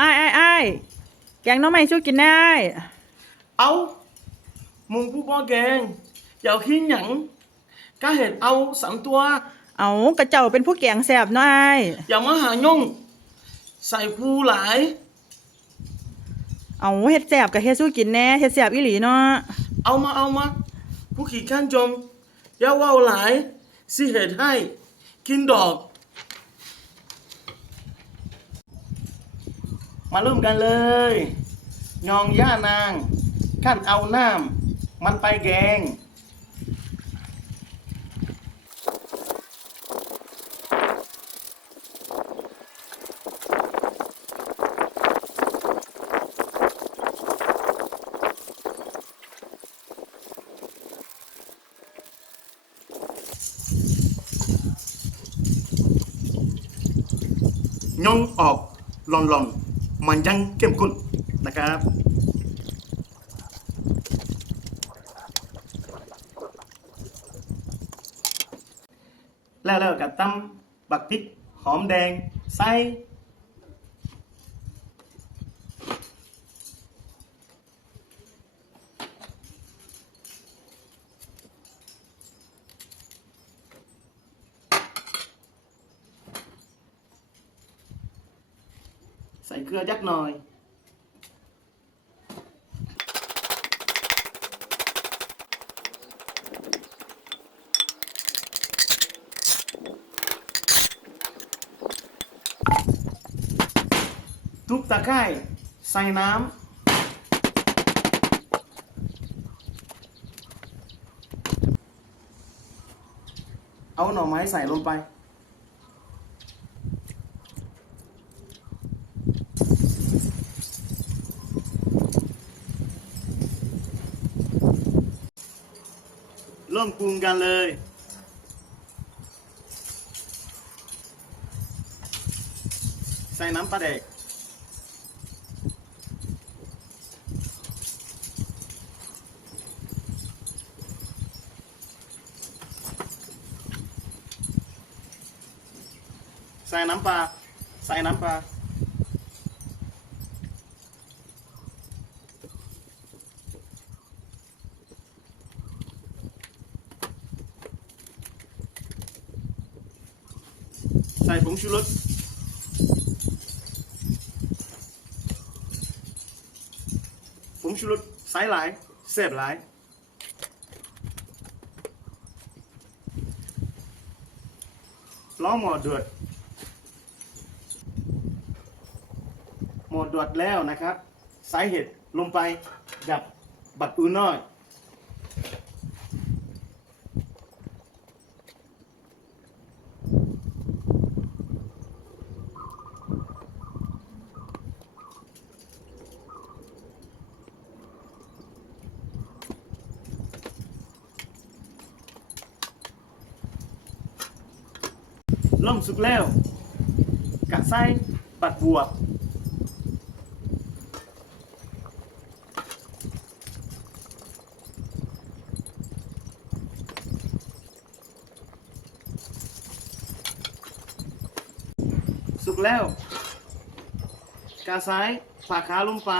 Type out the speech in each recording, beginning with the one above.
อ้ายอ้ายอ้ายแกงหน้องใหม่สู้กินได้เอาหมูผู้บ่แกงอย่าเอาขี้หยังก็เห็ดเอาสามตัว เอากระเจ้าเป็นผู้แกงแสบเนาะอ้ายอย่ามาหาย่องใส่ผู้หลาย เอาเฮ็ดแสบกับเฮ็ดสู้กินแน่เฮ็ดแสบอีหลีเนาะเอามาเอามา ผู้ขี่ข้านจมอย่าเว่าหลายสิเหตุให้ กินดอก มาเริ่มกันเลยยองย่านางขั้นเอาน้ำมันไปแกงยองออกหลอน มันยังเข้มข้นนะครับแล้วแล้วกับตำบักพริกหอมแดง ใส่ ใส่เกลือยักหน่อย ทุบตะไคร้ใส่น้ำเอาหน่อไม้ใส่ลงไป เริ่มปรุงกันเลย ใส่น้ำปลาแดก ใส่น้ำปลา ใส่น้ำปลา ใส่ผงชูรสผงชูรสใส่หลายเสียบหลายล้อหมอเดือดหมดดวดแล้วนะครับใส่เห็ดลงไปกับบัดอูน้อย เริ่มสุกแล้วกะไส้บัดบวบสุกแล้วกาซ้ายฝาขาลงไป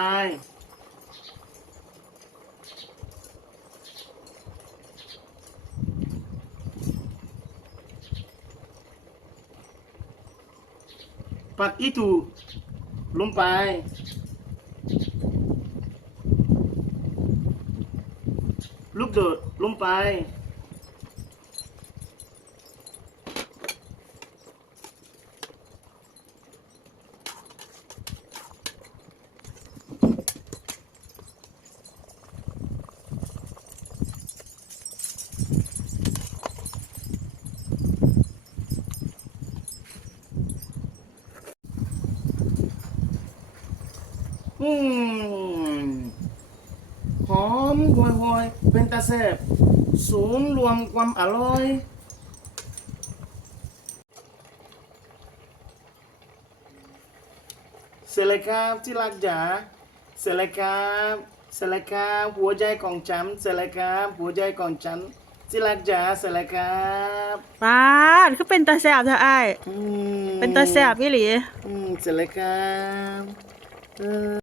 ปักอีตูลงไป ลูกโดดลงไป อืมหอมหวยหวยๆเป็นตาแซ่บศูนย์รวมความอร่อยเสร็จเลยครับที่รักจ๋าเสร็จเลยครับเสร็จเลยครับหัวใจของฉันเสร็จเลยครับหัวใจของฉันที่รักจ๋าเสร็จเลยครับป้าดคือเป็นตาแสบเธออ้ายอืมเป็นตาแสบอีหลี อืมเสร็จเลยครับเออ